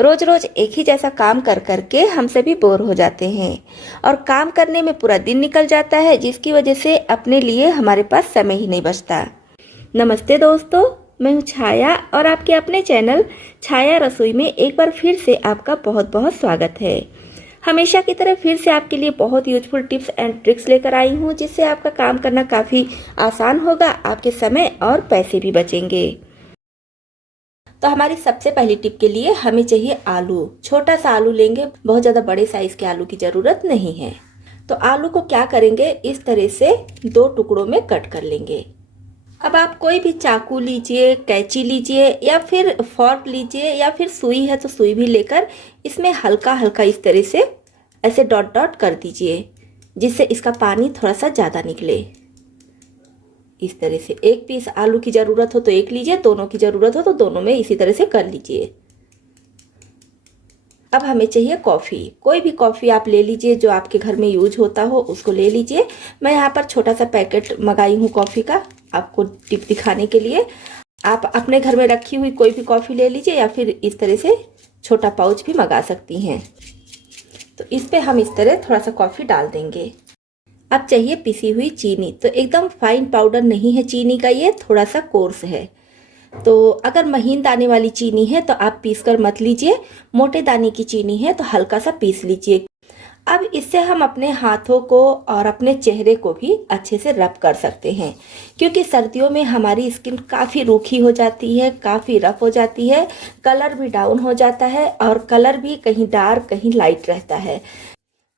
रोज रोज एक ही जैसा काम कर करके हम सभी बोर हो जाते हैं और काम करने में पूरा दिन निकल जाता है, जिसकी वजह से अपने लिए हमारे पास समय ही नहीं बचता। नमस्ते दोस्तों, मैं हूँ छाया और आपके अपने चैनल छाया रसोई में एक बार फिर से आपका बहुत बहुत स्वागत है। हमेशा की तरह फिर से आपके लिए बहुत यूजफुल टिप्स एंड ट्रिक्स लेकर आई हूँ, जिससे आपका काम करना काफ़ी आसान होगा, आपके समय और पैसे भी बचेंगे। तो हमारी सबसे पहली टिप के लिए हमें चाहिए आलू। छोटा सा आलू लेंगे, बहुत ज़्यादा बड़े साइज के आलू की ज़रूरत नहीं है। तो आलू को क्या करेंगे, इस तरह से 2 टुकड़ों में कट कर लेंगे। अब आप कोई भी चाकू लीजिए, कैंची लीजिए या फिर फॉर्क लीजिए या फिर सुई है तो सुई भी लेकर इसमें हल्का हल्का इस तरह से ऐसे डॉट डॉट कर दीजिए, जिससे इसका पानी थोड़ा सा ज़्यादा निकले। इस तरह से एक पीस आलू की ज़रूरत हो तो एक लीजिए, दोनों की ज़रूरत हो तो दोनों में इसी तरह से कर लीजिए। अब हमें चाहिए कॉफ़ी। कोई भी कॉफ़ी आप ले लीजिए जो आपके घर में यूज होता हो, उसको ले लीजिए। मैं यहाँ पर छोटा सा पैकेट मंगाई हूँ कॉफ़ी का, आपको टिप दिखाने के लिए। आप अपने घर में रखी हुई कोई भी कॉफ़ी ले लीजिए या फिर इस तरह से छोटा पाउच भी मंगा सकती हैं। तो इस पर हम इस तरह थोड़ा सा कॉफ़ी डाल देंगे। अब चाहिए पिसी हुई चीनी। तो एकदम फाइन पाउडर नहीं है चीनी का, ये थोड़ा सा कोर्स है। तो अगर महीन दाने वाली चीनी है तो आप पीस कर मत लीजिए, मोटे दाने की चीनी है तो हल्का सा पीस लीजिए। अब इससे हम अपने हाथों को और अपने चेहरे को भी अच्छे से रब कर सकते हैं, क्योंकि सर्दियों में हमारी स्किन काफ़ी रूखी हो जाती है, काफ़ी रफ हो जाती है, कलर भी डाउन हो जाता है और कलर भी कहीं डार्क कहीं लाइट रहता है।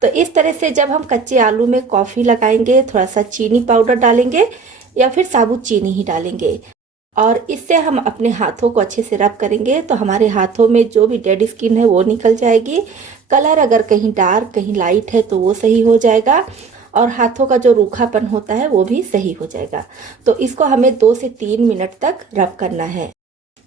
तो इस तरह से जब हम कच्चे आलू में कॉफ़ी लगाएंगे, थोड़ा सा चीनी पाउडर डालेंगे या फिर साबुत चीनी ही डालेंगे और इससे हम अपने हाथों को अच्छे से रब करेंगे, तो हमारे हाथों में जो भी डेड स्किन है वो निकल जाएगी। कलर अगर कहीं डार्क कहीं लाइट है तो वो सही हो जाएगा और हाथों का जो रूखापन होता है वो भी सही हो जाएगा। तो इसको हमें 2 से 3 मिनट तक रब करना है।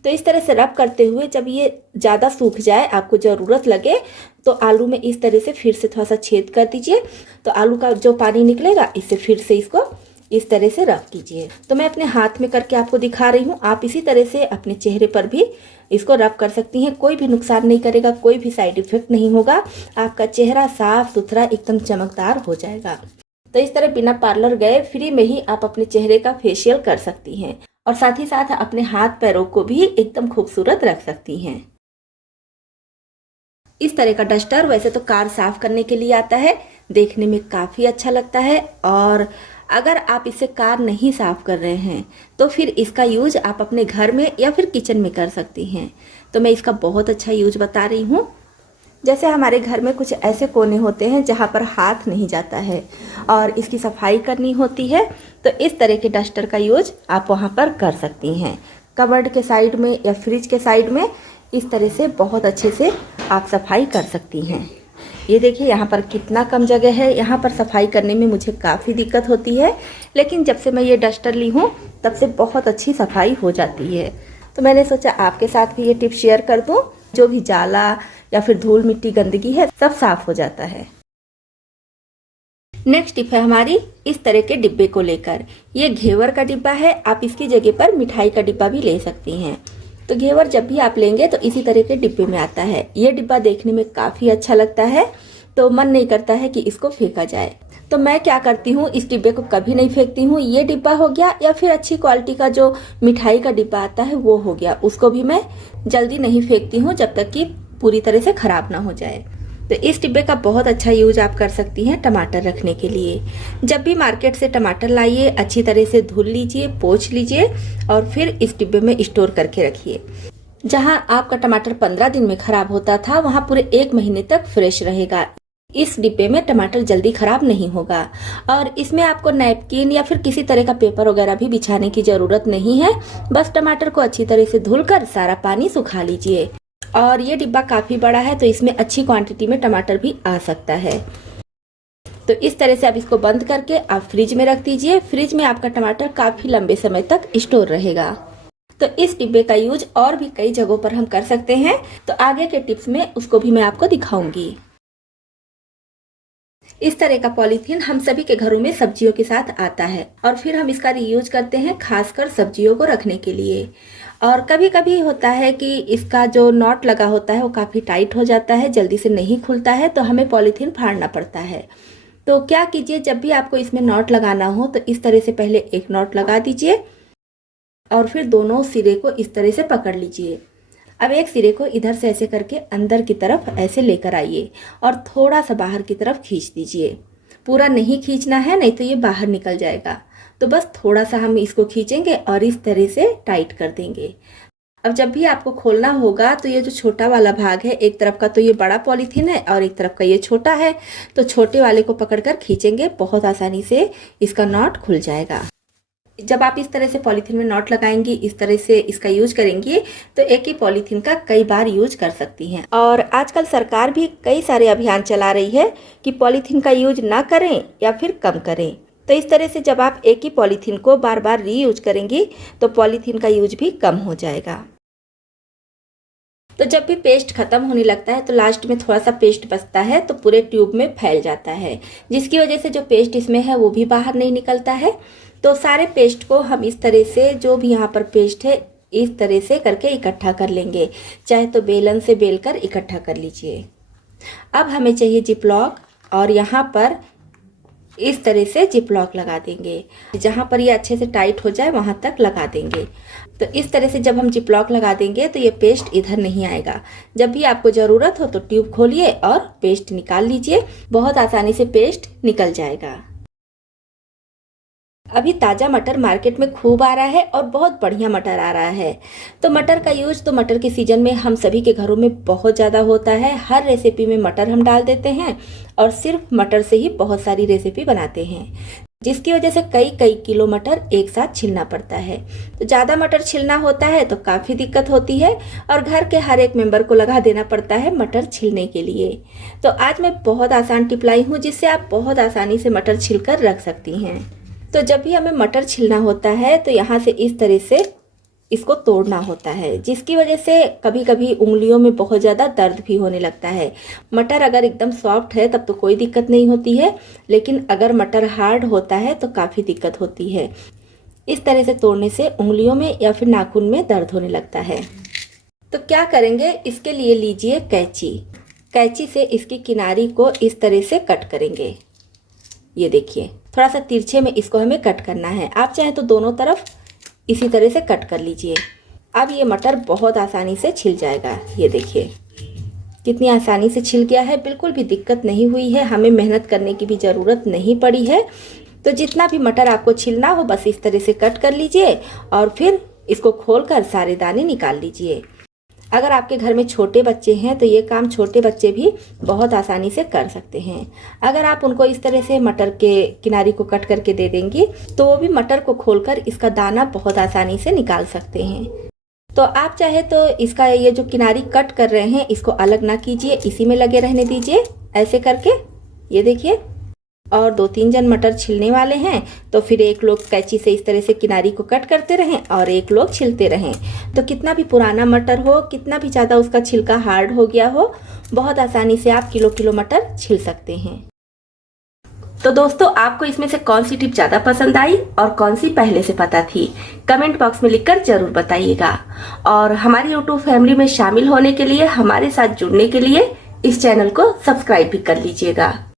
तो इस तरह से रब करते हुए जब ये ज़्यादा सूख जाए, आपको ज़रूरत लगे, तो आलू में इस तरह से फिर से थोड़ा सा छेद कर दीजिए। तो आलू का जो पानी निकलेगा, इससे फिर से इसको इस तरह से रब कीजिए। तो मैं अपने हाथ में करके आपको दिखा रही हूँ, आप इसी तरह से अपने चेहरे पर भी इसको रब कर सकती हैं। कोई भी नुकसान नहीं करेगा, कोई भी साइड इफेक्ट नहीं होगा, आपका चेहरा साफ सुथरा एकदम चमकदार हो जाएगा। तो इस तरह बिना पार्लर गए फ्री में ही आप अपने चेहरे का फेशियल कर सकती हैं और साथ ही साथ अपने हाथ पैरों को भी एकदम खूबसूरत रख सकती हैं। इस तरह का डस्टर वैसे तो कार साफ करने के लिए आता है, देखने में काफ़ी अच्छा लगता है। और अगर आप इससे कार नहीं साफ कर रहे हैं तो फिर इसका यूज आप अपने घर में या फिर किचन में कर सकती हैं। तो मैं इसका बहुत अच्छा यूज बता रही हूँ। जैसे हमारे घर में कुछ ऐसे कोने होते हैं जहाँ पर हाथ नहीं जाता है और इसकी सफाई करनी होती है, तो इस तरह के डस्टर का यूज आप वहाँ पर कर सकती हैं। कबर्ड के साइड में या फ्रिज के साइड में इस तरह से बहुत अच्छे से आप सफाई कर सकती हैं। ये देखिए यहाँ पर कितना कम जगह है, यहाँ पर सफाई करने में मुझे काफ़ी दिक्कत होती है, लेकिन जब से मैं ये डस्टर ली हूँ तब से बहुत अच्छी सफाई हो जाती है। तो मैंने सोचा आपके साथ भी ये टिप शेयर कर दूँ। जो भी जाला या फिर धूल मिट्टी गंदगी है सब साफ हो जाता है। नेक्स्ट टिप है हमारी इस तरह के डिब्बे को लेकर। ये घेवर का डिब्बा है, आप इसकी जगह पर मिठाई का डिब्बा भी ले सकती हैं। तो घेवर जब भी आप लेंगे तो इसी तरह के डिब्बे में आता है। ये डिब्बा देखने में काफ़ी अच्छा लगता है, तो मन नहीं करता है कि इसको फेंका जाए। तो मैं क्या करती हूँ, इस डिब्बे को कभी नहीं फेंकती हूँ। ये डिब्बा हो गया या फिर अच्छी क्वालिटी का जो मिठाई का डिब्बा आता है वो हो गया, उसको भी मैं जल्दी नहीं फेंकती हूँ जब तक कि पूरी तरह से ख़राब ना हो जाए। तो इस डिब्बे का बहुत अच्छा यूज आप कर सकती हैं टमाटर रखने के लिए। जब भी मार्केट से टमाटर लाइए, अच्छी तरह से धुल लीजिए, पोंछ लीजिए और फिर इस डिब्बे में स्टोर करके रखिए। जहां आपका टमाटर 15 दिन में खराब होता था, वहां पूरे 1 महीने तक फ्रेश रहेगा। इस डिब्बे में टमाटर जल्दी खराब नहीं होगा और इसमें आपको नैपकिन या फिर किसी तरह का पेपर वगैरह भी बिछाने की जरूरत नहीं है। बस टमाटर को अच्छी तरह से धुलकर सारा पानी सुखा लीजिए। और ये डिब्बा काफ़ी बड़ा है तो इसमें अच्छी क्वांटिटी में टमाटर भी आ सकता है। तो इस तरह से आप इसको बंद करके आप फ्रिज में रख दीजिए। फ्रिज में आपका टमाटर काफ़ी लंबे समय तक स्टोर रहेगा। तो इस डिब्बे का यूज और भी कई जगहों पर हम कर सकते हैं, तो आगे के टिप्स में उसको भी मैं आपको दिखाऊंगी। इस तरह का पॉलीथीन हम सभी के घरों में सब्जियों के साथ आता है और फिर हम इसका रीयूज करते हैं, खासकर सब्जियों को रखने के लिए। और कभी कभी होता है कि इसका जो नॉट लगा होता है वो काफ़ी टाइट हो जाता है, जल्दी से नहीं खुलता है, तो हमें पॉलीथीन फाड़ना पड़ता है। तो क्या कीजिए, जब भी आपको इसमें नॉट लगाना हो तो इस तरह से पहले एक नॉट लगा दीजिए और फिर दोनों सिरे को इस तरह से पकड़ लीजिए। अब एक सिरे को इधर से ऐसे करके अंदर की तरफ ऐसे लेकर आइए और थोड़ा सा बाहर की तरफ खींच दीजिए। पूरा नहीं खींचना है, नहीं तो ये बाहर निकल जाएगा। तो बस थोड़ा सा हम इसको खींचेंगे और इस तरह से टाइट कर देंगे। अब जब भी आपको खोलना होगा तो ये जो छोटा वाला भाग है, एक तरफ का तो ये बड़ा पॉलीथीन है और एक तरफ का ये छोटा है, तो छोटे वाले को पकड़कर खींचेंगे, बहुत आसानी से इसका नॉट खुल जाएगा। जब आप इस तरह से पॉलीथीन में नॉट लगाएंगी, इस तरह से इसका यूज करेंगी, तो एक ही पॉलीथीन का कई बार यूज कर सकती हैं। और आजकल सरकार भी कई सारे अभियान चला रही है कि पॉलीथीन का यूज ना करें या फिर कम करें। तो इस तरह से जब आप एक ही पॉलीथीन को बार बार रीयूज करेंगी तो पॉलीथीन का यूज भी कम हो जाएगा। तो जब भी पेस्ट खत्म होने लगता है तो लास्ट में थोड़ा सा पेस्ट बचता है तो पूरे ट्यूब में फैल जाता है, जिसकी वजह से जो पेस्ट इसमें है वो भी बाहर नहीं निकलता है। तो सारे पेस्ट को हम इस तरह से, जो भी यहाँ पर पेस्ट है, इस तरह से करके इकट्ठा कर लेंगे। चाहे तो बेलन से बेलकर इकट्ठा कर लीजिए। अब हमें चाहिए जिप लॉक और यहाँ पर इस तरह से जिप लॉक लगा देंगे। जहाँ पर ये अच्छे से टाइट हो जाए वहाँ तक लगा देंगे। तो इस तरह से जब हम जिप लॉक लगा देंगे तो ये पेस्ट इधर नहीं आएगा। जब भी आपको ज़रूरत हो तो ट्यूब खोलिए और पेस्ट निकाल लीजिए, बहुत आसानी से पेस्ट निकल जाएगा। अभी ताज़ा मटर मार्केट में खूब आ रहा है और बहुत बढ़िया मटर आ रहा है। तो मटर का यूज तो मटर के सीजन में हम सभी के घरों में बहुत ज़्यादा होता है। हर रेसिपी में मटर हम डाल देते हैं और सिर्फ मटर से ही बहुत सारी रेसिपी बनाते हैं, जिसकी वजह से कई कई किलो मटर एक साथ छीलना पड़ता है। तो ज़्यादा मटर छीलना होता है तो काफ़ी दिक्कत होती है और घर के हर एक मेंबर को लगा देना पड़ता है मटर छीलने के लिए। तो आज मैं बहुत आसान टिप लाई हूँ जिससे आप बहुत आसानी से मटर छील कर रख सकती हैं। तो जब भी हमें मटर छीलना होता है तो यहाँ से इस तरह से इसको तोड़ना होता है, जिसकी वजह से कभी कभी उंगलियों में बहुत ज़्यादा दर्द भी होने लगता है। मटर अगर एकदम सॉफ्ट है तब तो कोई दिक्कत नहीं होती है, लेकिन अगर मटर हार्ड होता है तो काफ़ी दिक्कत होती है। इस तरह से तोड़ने से उंगलियों में या फिर नाखून में दर्द होने लगता है। तो क्या करेंगे, इसके लिए लीजिए कैंची। कैंची से इसकी किनारी को इस तरह से कट करेंगे। ये देखिए, थोड़ा सा तिरछे में इसको हमें कट करना है। आप चाहें तो दोनों तरफ इसी तरह से कट कर लीजिए। अब ये मटर बहुत आसानी से छिल जाएगा। ये देखिए कितनी आसानी से छिल गया है, बिल्कुल भी दिक्कत नहीं हुई है, हमें मेहनत करने की भी ज़रूरत नहीं पड़ी है। तो जितना भी मटर आपको छिलना हो बस इस तरह से कट कर लीजिए और फिर इसको खोलकर सारे दाने निकाल लीजिए। अगर आपके घर में छोटे बच्चे हैं तो ये काम छोटे बच्चे भी बहुत आसानी से कर सकते हैं। अगर आप उनको इस तरह से मटर के किनारी को कट करके दे देंगी तो वो भी मटर को खोलकर इसका दाना बहुत आसानी से निकाल सकते हैं। तो आप चाहे तो इसका ये जो किनारी कट कर रहे हैं इसको अलग ना कीजिए, इसी में लगे रहने दीजिए ऐसे करके। ये देखिए, और 2-3 जन मटर छिलने वाले हैं तो फिर एक लोग कैंची से इस तरह से किनारी को कट करते रहें और एक लोग छिलते रहें। तो कितना भी पुराना मटर हो, कितना भी ज़्यादा उसका छिलका हार्ड हो गया हो, बहुत आसानी से आप किलो किलो मटर छिल सकते हैं। तो दोस्तों, आपको इसमें से कौन सी टिप ज़्यादा पसंद आई और कौन सी पहले से पता थी, कमेंट बॉक्स में लिखकर ज़रूर बताइएगा। और हमारी यूट्यूब फैमिली में शामिल होने के लिए, हमारे साथ जुड़ने के लिए इस चैनल को सब्सक्राइब भी कर लीजिएगा।